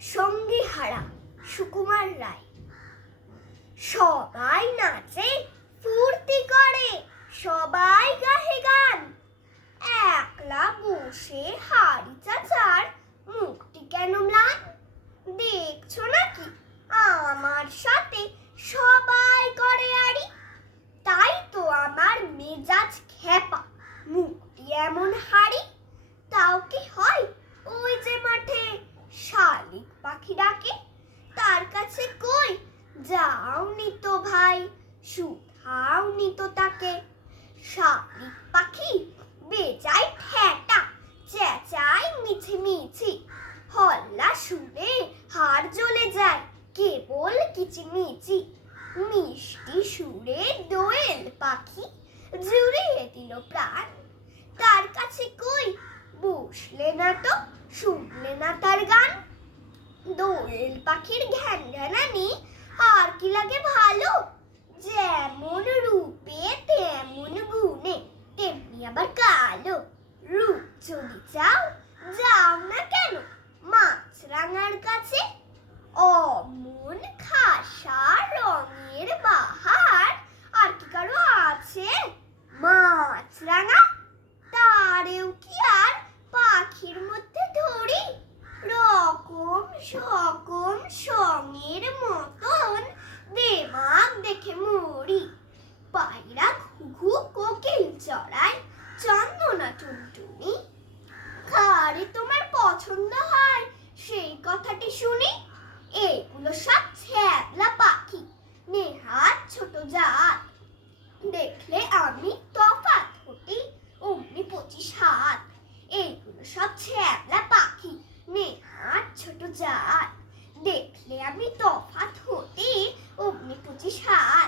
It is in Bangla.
সঙ্গী হারা সুকুমার রায়। সবাই নাচে ফুর্তি করে, সবাই গাহে গান, একলা বসে হাড়ি চাচার মুখটি কেন ম্লান? দেখছো নাকি আমার সাথে সবাই করে আড়ি, তাই তো আমার মেজাজ খেপা, মুখটি এমন হাড়ি। তাও কি হয় ওই যে মাঠে শালিক পাখি ডাকে, তার কাছে কই যাওনি তো ভাই, শুধাওনি তো তাকে। শালিক পাখি বেজায় ঠেটা, চেঁচায় মিছি মিছি, হল্লা শুনে হাড় জ্বলে যায় কেবল কিচিমিচি। মিষ্টি সুরে দোয়েল পাখি জুড়িয়ে দিল প্রাণ, তার কাছে কই বসলে না তো শুনলে না তার গান। দোয়েল পাখির ঘ্যান ঘ্যানানি আর কি লাগে ভালো, যেমন রূপে তেমন গুণে তেমনি আবার কালো। রূপ যদি চাও যাও না কেন মাছরাঙার কাছে, অমন খাসা রঙের বাহার আর কি কারো আছে? মাছরাঙা তারেও কি আর পাখির মধ্যে ধরি, রকম সকম সঙের মতন দেমাগ দেখে মরি। পায়রা ঘুঘু কোকিল চড়ায় চন্দনা টুনটুনি, কারে তোমার পছন্দ হয় সেই কথাটি শুনি। এগুলো সব ছ্যাবলা পাখি, নেহাত ছোট জাত, দেখলে আমি তফাৎ হটি অমনি 25 হাত। এগুলো সব ছ্যাবলা পাখি, নেহাত ছোট জাত, দেখলে আমি তফাৎ হটি অমনি 25 হাত।